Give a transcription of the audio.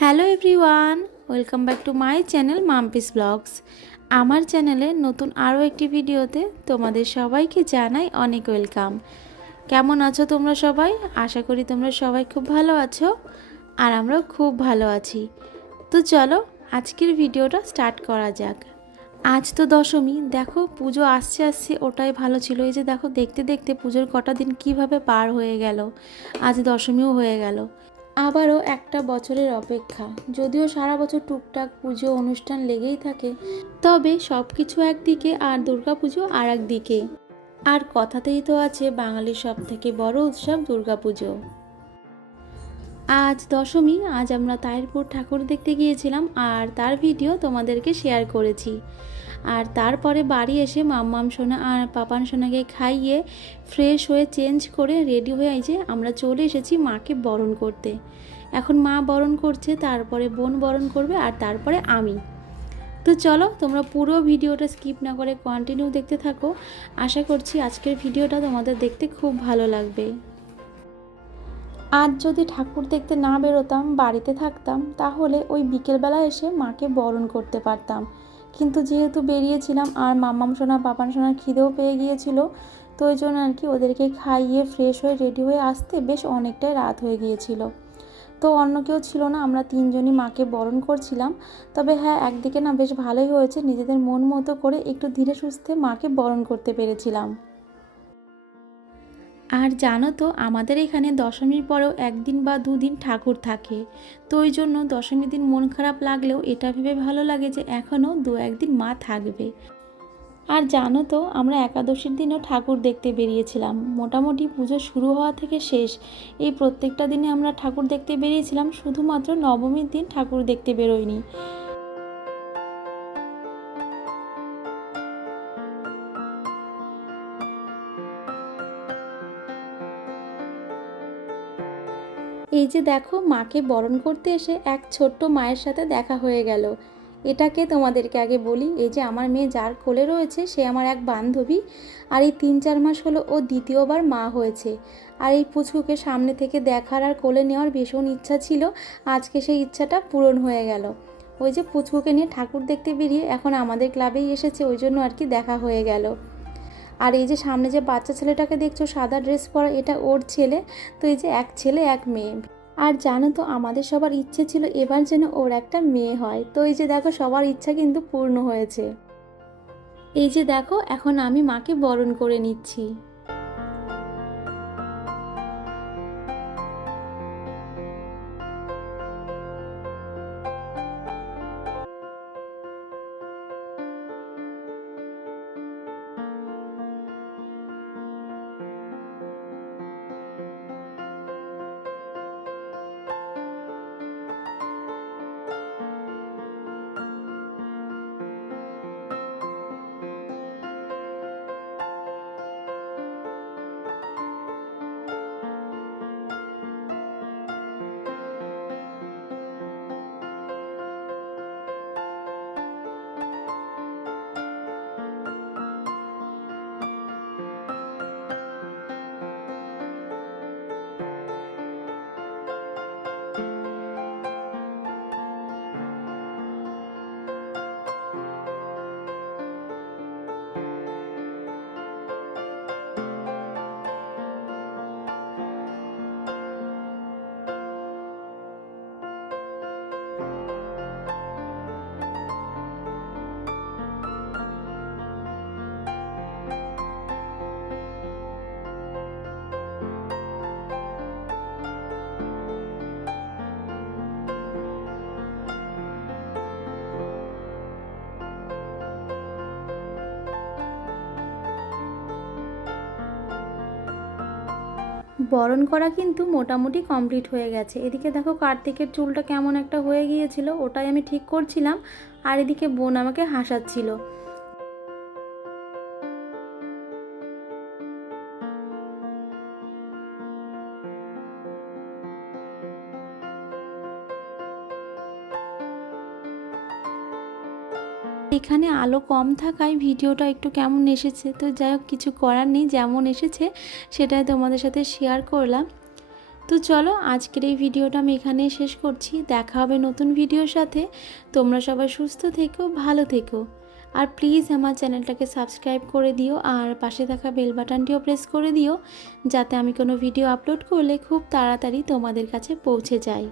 Hello everyone, welcome back to my channel Mampi's blogs. আমার চ্যানেলে নতুন আরও একটি ভিডিওতে তোমাদের সবাইকে জানাই অনেক ওয়েলকাম। কেমন আছো তোমরা সবাই? আশা করি তোমরা সবাই খুব ভালো আছো আর আমরাও খুব ভালো আছি। তো চলো, আজকের ভিডিওটা স্টার্ট করা যাক। আজ তো দশমী, দেখো পুজো আসছে আসছে ওটাই ভালো ছিল। এই যে দেখো, দেখতে দেখতে পুজোর কটা দিন কীভাবে পার হয়ে গেল। আজ দশমীও হয়ে গেল। আবারও একটা বছরের অপেক্ষা। যদিও সারা বছর টুকটাক পুজো অনুষ্ঠান লেগেই থাকে, তবে সব কিছু একদিকে আর দুর্গাপুজো আর একদিকে আর কথাতেই তো আছে বাঙালির সব থেকে বড় উৎসব দুর্গাপুজো। আজ দশমী, আজ আমরা তাহিরপুর ঠাকুর দেখতে গিয়েছিলাম আর তার ভিডিও তোমাদেরকে শেয়ার করেছি। আর তারপরে বাড়ি এসে মাম্মাম সোনা আর পাপান সোনাকে খাইয়ে ফ্রেশ হয়ে চেঞ্জ করে রেডি হয়ে যে আমরা চলে এসেছি মাকে বরণ করতে। এখন মা বরণ করছে, তারপরে বোন বরণ করবে আর তারপরে আমি। তো চলো, তোমরা পুরো ভিডিওটা স্কিপ না করে কন্টিনিউ দেখতে থাকো। আশা করছি আজকের ভিডিওটা তোমাদের দেখতে খুব ভালো লাগবে। আজ যদি ঠাকুর দেখতে না বেরোতাম, বাড়িতে থাকতাম, তাহলে ওই বিকেলবেলা এসে মাকে বরণ করতে পারতাম। কিন্তু যেহেতু বেরিয়েছিলাম, আর মামাম সোনা পাপান সোনার খিদেও পেয়ে গিয়েছিল, তো ওই জন্য আর কি ওদেরকে খাইয়ে ফ্রেশ হয়ে রেডি হয়ে আসতে বেশ অনেকটাই রাত হয়ে গিয়েছিল। তো অন্য কেউ ছিল না, আমরা তিনজনই মাকে বরণ করছিলাম। তবে হ্যাঁ একদিকে না বেশ ভালোই হয়েছে, নিজেদের মন মতো করে একটু ধীরে সুস্থে মাকে বরণ করতে পেরেছিলাম। আর জানো তো, আমাদের এখানে দশমীর পরেও একদিন বা দুদিন ঠাকুর থাকে। তো ওই জন্য দশমীর দিন মন খারাপ লাগলেও এটা ভেবে ভালো লাগে যে এখনও দু একদিন মা থাকবে। আর জানো তো, আমরা একাদশীর দিনও ঠাকুর দেখতে বেরিয়েছিলাম। মোটামুটি পুজো শুরু হওয়া থেকে শেষ। এই প্রত্যেকটা দিনে আমরা ঠাকুর দেখতে বেরিয়েছিলাম, শুধুমাত্র নবমীর দিন ঠাকুর দেখতে বেরোয়নি। এই যে দেখো, মাকে বরণ করতে এসে এক ছোট্ট মায়ের সাথে দেখা হয়ে গেল। এটাকে তোমাদেরকে আগে বলি, এই যে আমার মেয়ে যার কোলে রয়েছে, সে আমার এক বান্ধবী। আর এই তিন চার মাস হলো ও দ্বিতীয়বার মা হয়েছে। আর এই পুচকুকে সামনে থেকে দেখার আর কোলে নেওয়ার ভীষণ ইচ্ছা ছিল। আজকে সেই ইচ্ছাটা পূরণ হয়ে গেল। ওই যে পুচকুকে নিয়ে ঠাকুর দেখতে বেরিয়ে এখন আমাদের ক্লাবেই এসেছে, ওই জন্য আর কি দেখা হয়ে গেল। আর এই যে সামনে যে বাচ্চা ছেলেটাকে দেখছ, সাদা ড্রেস পরা, এটা ওর ছেলে। তো এই যে এক ছেলে, এক মেয়ে। আর জানো তো, আমাদের সবার ইচ্ছে ছিল এবার যেন ওর একটা মেয়ে হয়। তো এই যে দেখো, সবার ইচ্ছা কিন্তু পূর্ণ হয়েছে। এই যে দেখো, এখন আমি মাকে বরণ করে নিচ্ছি। বরণ করা কিন্তু মোটামুটি কমপ্লিট হয়ে গেছে। এদিকে দেখো কার্তিকের চুলটা কেমন একটা হয়ে গিয়েছিল, ওটাই আমি ঠিক করছিলাম। আর এদিকে বোন আমাকে হাসাচ্ছিল। এখানে আলো কম থাকায় ভিডিওটা একটু কেমন এসেছে? তো যাই হোক, কিছু করার নেই, যেমন এসেছে সেটাই তোমাদের সাথে শেয়ার করলাম। তো চলো, আজকের এই ভিডিওটা আমি এখানে শেষ করছি। দেখা হবে নতুন ভিডিওর সাথে। তোমরা সবাই সুস্থ থেকো, ভালো থেকো। আর প্লিজ আমার চ্যানেলটাকে সাবস্ক্রাইব করে দিও, আর পাশে থাকা বেল বাটনটিও প্রেস করে দিও, যাতে আমি কোনো ভিডিও আপলোড করলে খুব তাড়াতাড়ি তোমাদের কাছে পৌঁছে যায়